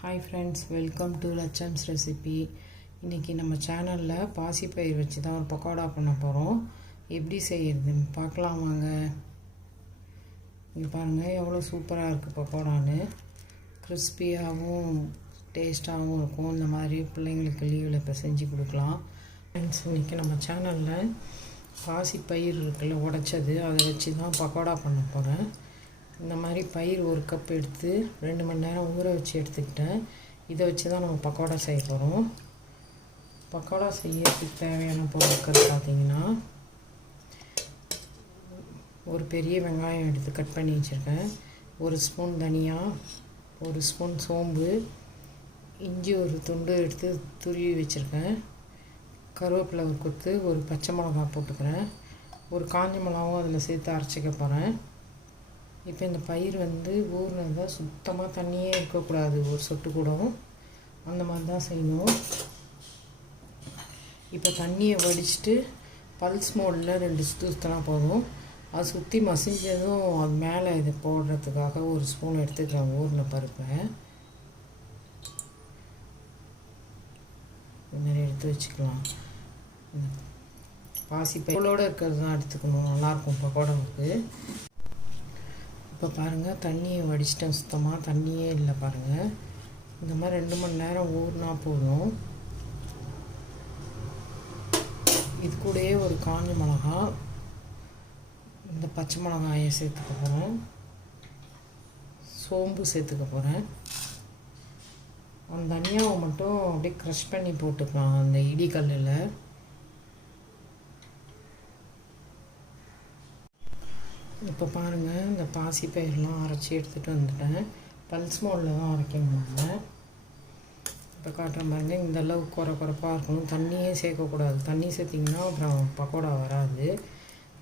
Hi friends, welcome to லட்சம்ஸ் recipe. இன்றைக்கி நம்ம சேனலில் பாசிப்பயிர் வச்சு தான் ஒரு பக்கோடா பண்ண போகிறோம். எப்படி செய்யறதுன்னு பார்க்கலாம் வாங்க. இங்கே பாருங்கள் எவ்வளோ சூப்பராக இருக்குது பக்கோடான்னு. கிறிஸ்பியாகவும் டேஸ்ட்டாகவும் இருக்கும். இந்த மாதிரி பிள்ளைங்களுக்கு லீவில் இப்போ செஞ்சு கொடுக்கலாம். ஃப்ரெண்ட்ஸ், இன்றைக்கி நம்ம சேனலில் பாசிப்பயிர் இருக்குல்ல உடைச்சது, அதை வச்சு தான் பக்கோடா பண்ண போகிறேன். இந்த மாதிரி பயிர் ஒரு கப் எடுத்து 2 மணி நேரம் ஊற வச்சு எடுத்துக்கிட்டேன். இதை வச்சு தான் நம்ம பக்கோடா செய்ய போகிறோம். பக்கோடா செய்யறதுக்கு தேவையான பொருட்கள் பார்த்திங்கன்னா, ஒரு பெரிய வெங்காயம் எடுத்து கட் பண்ணி வச்சுருக்கேன், 1 ஸ்பூன் தனியா, 1 ஸ்பூன் சோம்பு, இஞ்சி ஒரு துண்டு எடுத்து துருவி வச்சுருக்கேன், கருவேப்பிலை ஒரு கொத்து, ஒரு பச்சை மிளகா போட்டுக்கிறேன், ஒரு காஞ்ச மிளகாவும் அதில் சேர்த்து அரைச்சிக்க போகிறேன். இப்போ இந்த பயிர் ஊறினதாக சுத்தமாக தண்ணியே இருக்கக்கூடாது, ஒரு சொட்டு கூட. அந்த மாதிரி தான் செய்யணும். இப்போ தண்ணியை வடிச்சிட்டு பல்ஸ் மோடில் 2 சுற்றுனா போதும். அது சுற்றி மசிஞ்சதும் அது மேலே இதை போடுறதுக்காக 1 ஸ்பூன் எடுத்துக்கிறேன் ஊறின பருப்பை. இந்த மாதிரி எடுத்து வச்சுக்கலாம். பாசி பயிரோடு இருக்கிறது தான் எடுத்துக்கணும், நல்லாயிருக்கும் பக்கோடாவுக்கு. இப்போ பாருங்கள், தண்ணியை வடிச்சிட்டேன், சுத்தமாக தண்ணியே இல்லை பாருங்கள். இந்த மாதிரி 2 மணி நேரம் ஊறினா போதும். இது கூடயே ஒரு காஞ்ச மிளகா, இந்த பச்சை மிளகாயை சேர்த்துக்க போகிறேன், சோம்பு சேர்த்துக்க போகிறேன். அந்த தனியாவை மட்டும் அப்படியே க்ரஷ் பண்ணி போட்டுக்கலாம் அந்த இடிக்கல்லில். இப்போ பாருங்கள், இந்த பாசி பயிரெலாம் அரைச்சி எடுத்துகிட்டு வந்துட்டேன். பல்ஸ் மோடில் தான் அரைக்கணுங்க. இப்போ காட்டுறேன் பாருங்கள், இந்த அளவுக்கு குறைப்பாக இருக்கணும். தண்ணியே சேர்க்கக்கூடாது. தண்ணி சேர்த்திங்கன்னா அப்புறம் பக்கோடா வராது.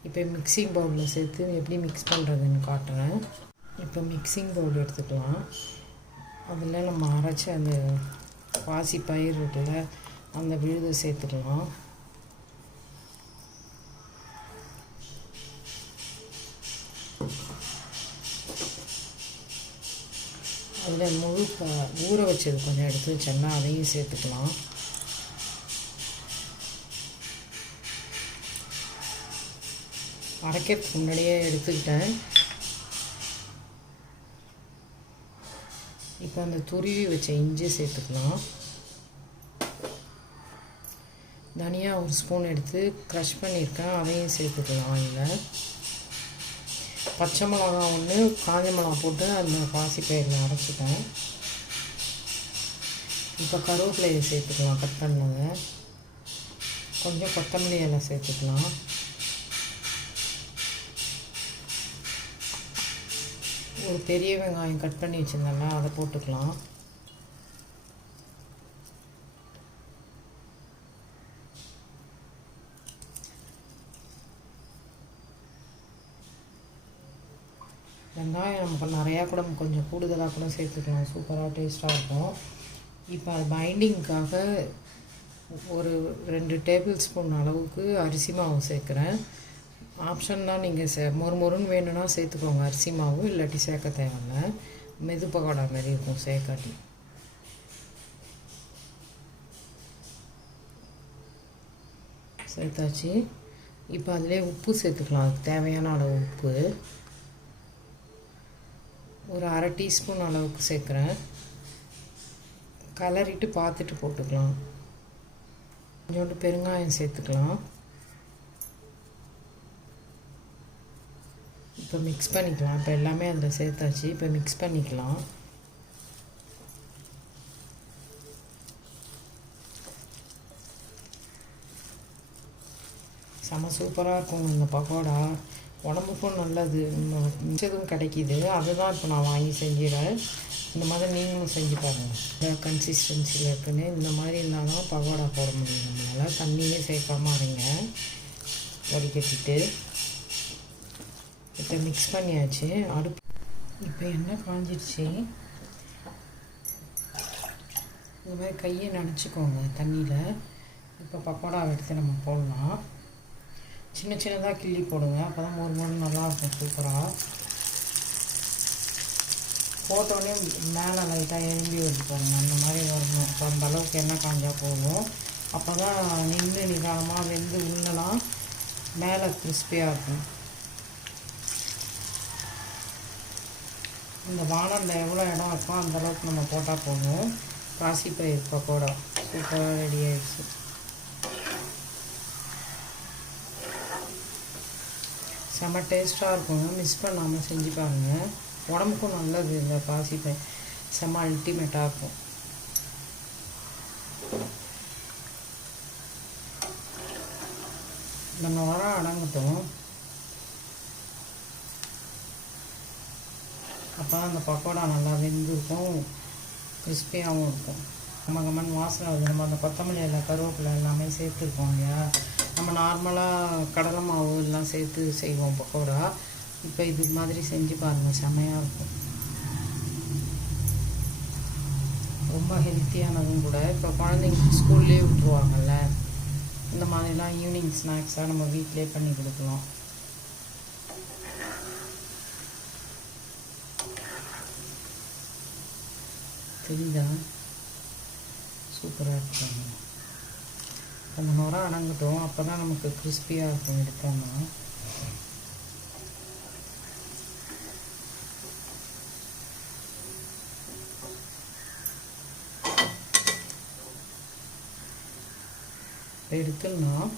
இப்போ மிக்சிங் பவுலில் சேர்த்து எப்படி மிக்ஸ் பண்ணுறதுன்னு காட்டுறேன். இப்போ மிக்சிங் பவுல் எடுத்துக்கலாம். அதில் நம்ம அரைச்சி அந்த பாசி பயிர் இருக்குல்ல, அந்த விழுதை சேர்த்துக்கலாம். அதில் முழு ஊற வச்சது கொஞ்சம் எடுத்து வச்சோம்னா அதையும் சேர்த்துக்கலாம். அரைக்கிறதுக்கு முன்னாடியே எடுத்துக்கிட்டேன். இப்போ அந்த துருவி வச்ச இஞ்சி சேர்த்துக்கலாம். தனியா 1 ஸ்பூன் எடுத்து க்ரஷ் பண்ணியிருக்கேன், அதையும் சேர்த்துக்கலாம். அதில் பச்சை மிளகா 1, காஞ்ச மிளகா போட்டு அந்த பாசிப்பயிரில் அரைச்சிட்டேன். இப்போ கருவேப்பிலையை சேர்த்துக்கலாம், கட் பண்ணதை. கொஞ்சம் கொத்தமல்லி இலை சேர்த்துக்கலாம். ஒரு பெரிய வெங்காயம் கட் பண்ணி வச்சுருந்தேன்ல, அதை போட்டுக்கலாம். வெங்காயம் நமக்கு நிறையா கூட கொஞ்சம் கூடுதலாக கூட சேர்த்துக்கலாம், சூப்பராக டேஸ்ட்டாக இருக்கும். இப்போ அது பைண்டிங்காக ஒரு 2 டேபிள் ஸ்பூன் அளவுக்கு அரிசி மாவு சேர்க்குறேன். ஆப்ஷன் தான், நீங்கள் மொறுன்னு வேணும்னா சேர்த்துக்கோங்க அரிசி மாவு, இல்லாட்டி சேர்க்க தேவையில்லை. மெது பக்கோடா மாதிரி இருக்கும் சேர்க்காட்டி. சேர்த்தாச்சு. இப்போ அதிலே உப்பு சேர்த்துக்கலாம், அதுக்கு தேவையான அளவு உப்பு. ஒரு 1/2 டீஸ்பூன் அளவுக்கு சேர்க்குறேன். கலரிட்டு பார்த்துட்டு போட்டுக்கலாம். கொஞ்சோண்டு பெருங்காயம் சேர்த்துக்கலாம். இப்போ மிக்ஸ் பண்ணிக்கலாம். இப்போ எல்லாமே அதில் சேர்த்தாச்சு. இப்போ மிக்ஸ் பண்ணிக்கலாம். செம சூப்பராக இருக்கும் இந்த பக்கோடா. உடம்புக்கும் நல்லது, மிச்சதும் கிடைக்கிது. அதுதான் இப்போ நான் வாங்கி செஞ்சிடறேன். இந்த மாதிரி நீங்களும் செஞ்சு பாருங்கள். இந்த கன்சிஸ்டன்சியில் இருக்குன்னு இந்த மாதிரி இருந்தால் தான் பக்கோடா போட முடியும் நம்மளால். தண்ணியே சேர்க்காமல் அரைங்க, வடிகட்டிட்டு. இப்போ மிக்ஸ் பண்ணியாச்சு. இப்போ எண்ணெய் காஞ்சிடுச்சு. இந்த மாதிரி கையை நனைச்சிக்கோங்க தண்ணியில். இப்போ பக்கோடாவை எடுத்து நம்ம போடலாம். சின்ன சின்னதாக கிள்ளி போடுங்க, அப்போ தான் மொறு நல்லாயிருக்கும் சூப்பராக. போட்டோடனே மேலே லைட்டாக எழும்பி வருது பாருங்கள், அந்த மாதிரி வரணும். இப்போ அந்த அளவுக்கு எண்ணெய் காஞ்சால் போதும். அப்போ தான் நிதானமாக வெந்து உள்ளலாம் மேலே கிறிஸ்பியாக இருக்கும். இந்த வானலில் எவ்வளோ இடம் இருக்கோ அந்தளவுக்கு நம்ம போட்டால் போதும். பாசிப்பயிறு பக்கோடா சூப்பராக ரெடி ஆகிடுச்சு. செம்ம டேஸ்ட்டாக இருக்குங்க, மிஸ் பண்ணாமல் செஞ்சு பாருங்கள். உடம்புக்கும் நல்லது. இந்த பாசிப்பயிறு செம்ம அல்டிமேட்டாக இருக்கும். இந்த நுரை அடங்கட்டும், அப்போ அந்த பக்கோடா நல்லா வெந்திருக்கும், கிறிஸ்பியாகவும் இருக்கும். கமகமன் வாசனை வருது. நம்ம அந்த கொத்தமல்லி எல்லாம் கருவேப்பிலை எல்லாமே சேர்த்துருக்கோம் இல்லையா. நம்ம நார்மலாக கடலை மாவு எல்லாம் சேர்த்து செய்வோம் பக்கோடா. இப்போ இது மாதிரி செஞ்சு பாருங்கள், செம்மையாக இருக்கும். ரொம்ப ஹெல்த்தியானதும் கூட. இப்போ குழந்தைங்க ஸ்கூல்லேயே விட்டுருவாங்கல்ல, இந்த மாதிரிலாம் ஈவினிங் ஸ்நாக்ஸாக நம்ம வீட்டிலே பண்ணி கொடுக்கலாம். தெரியுதா? சூப்பராக இருக்கும். அந்த நுரை அடங்கட்டும், அப்போ தான் நமக்கு கிறிஸ்பியாக இருக்கும் எடுத்தோம்னா. எடுத்துலாம்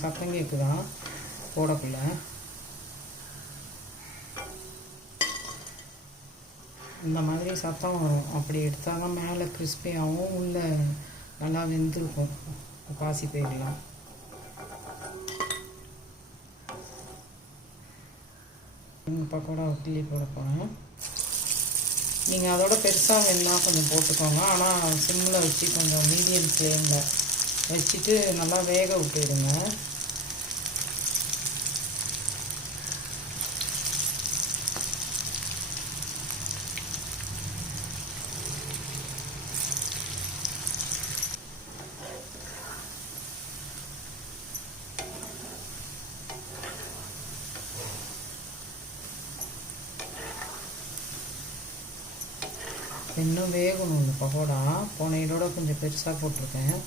சத்தம் கேட்குதா போடக்குள்ள. இந்த மாதிரி சத்தம் வரும். அப்படி எடுத்தால் தான் மேலே கிறிஸ்பியாகவும் உள்ள நல்லா வெந்திருக்கும் பாசிப்பயிரெலாம். பக்கோடா கிள்ளி போட போகிறேன். நீங்கள் அதோட பெருசாக வேணுன்னா கொஞ்சம் போட்டுக்கோங்க. ஆனால் சிம்மில் வச்சு கொஞ்சம் மீடியம் ஃப்ளேமில் வச்சுட்டு நல்லா வேக விட்டுடுங்க. இன்னும் வேகணும் இந்த பக்கோடா. போன இதோட கொஞ்சம் பெருசாக போட்டிருக்கேன்,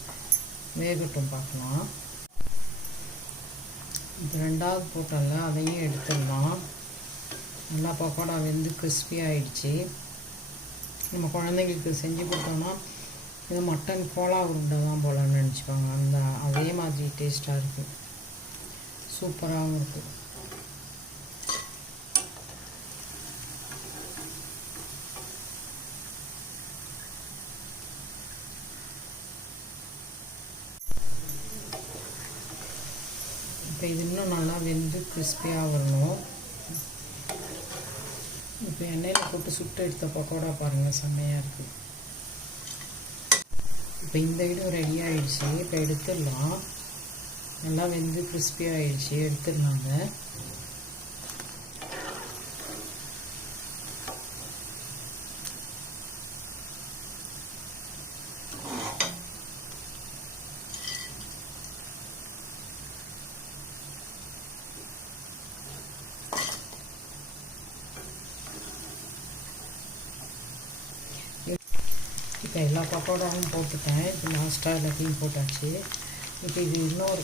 வேகட்டும் பார்க்கலாம். இப்போ ரெண்டாவது போட்டல அதையும் எடுத்துடலாம். நல்லா பக்கோடா வெந்து கிறிஸ்பி ஆகிடுச்சு. நம்ம குழந்தைங்களுக்கு செஞ்சு கொடுத்தோம்னா இது மட்டன் கோலா உருண்டை தான் போலன்னு நினச்சிப்பாங்க. அந்த அதே மாதிரி டேஸ்ட்டாக இருக்குது, சூப்பராகவும் இருக்குது. இப்போ இது இன்னும் நல்லா வெந்து கிறிஸ்பியாக வரணும். இப்போ எண்ணெயில் போட்டு சுட்டு எடுத்த பக்கோடா பாருங்கள், செம்மையாக இருக்குது. இப்போ இந்த வீடியோ ரெடி ஆகிடுச்சு. இப்போ எடுத்துடலாம். நல்லா வெந்து கிறிஸ்பியாக ஆகிடுச்சு, எடுத்துடலாங்க. இப்போ எல்லா பக்கோடாவும் போட்டுட்டேன். இப்போ லாஸ்ட்டாக எல்லாத்தையும் போட்டாச்சு. இப்போ இது இன்னொரு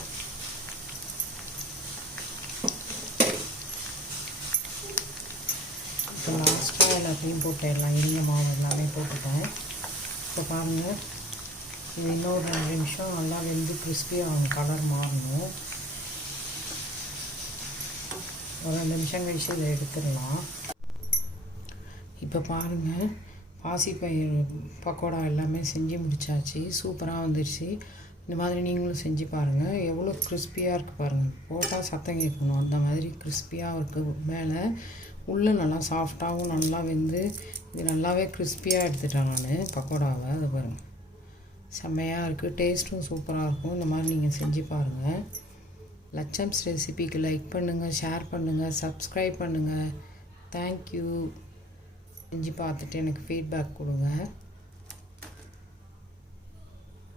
இப்போ லாஸ்ட்டாக எல்லாத்தையும் போட்டேன். எல்லாம் எரிய மாவு எல்லாமே போட்டுட்டேன். இப்போ பாருங்கள், இது இன்னொரு 2 நிமிஷம் நல்லா வெந்து கிறிஸ்பியாக கலர் மாறணும். ஒரு 2 நிமிஷம் கழிச்சு இதை எடுத்துடலாம். இப்போ பாருங்கள், பாசிப்பயிறு பக்கோடா எல்லாமே செஞ்சு முடிச்சாச்சு. சூப்பராக வந்துடுச்சு. இந்த மாதிரி நீங்களும் செஞ்சு பாருங்கள். எவ்வளோ கிறிஸ்பியாக இருக்குது பாருங்கள். போட்டால் சத்தம் கேட்கணும், அந்த மாதிரி கிறிஸ்பியாக இருக்குது. மேலே உள்ளே நல்லா சாஃப்டாகவும் நல்லா வெந்து இது நல்லாவே கிறிஸ்பியாக எடுத்துட்டேன் நான் பக்கோடாவை. அது பாருங்கள், செம்மையாக இருக்குது. டேஸ்ட்டும் சூப்பராக இருக்கும். இந்த மாதிரி நீங்கள் செஞ்சு பாருங்கள். லட்சம்ஸ் ரெசிபிக்கு லைக் பண்ணுங்கள், ஷேர் பண்ணுங்கள், சப்ஸ்கிரைப் பண்ணுங்கள். தேங்க்யூ. செஞ்சு பார்த்துட்டு எனக்கு ஃபீட்பேக் கொடுங்க.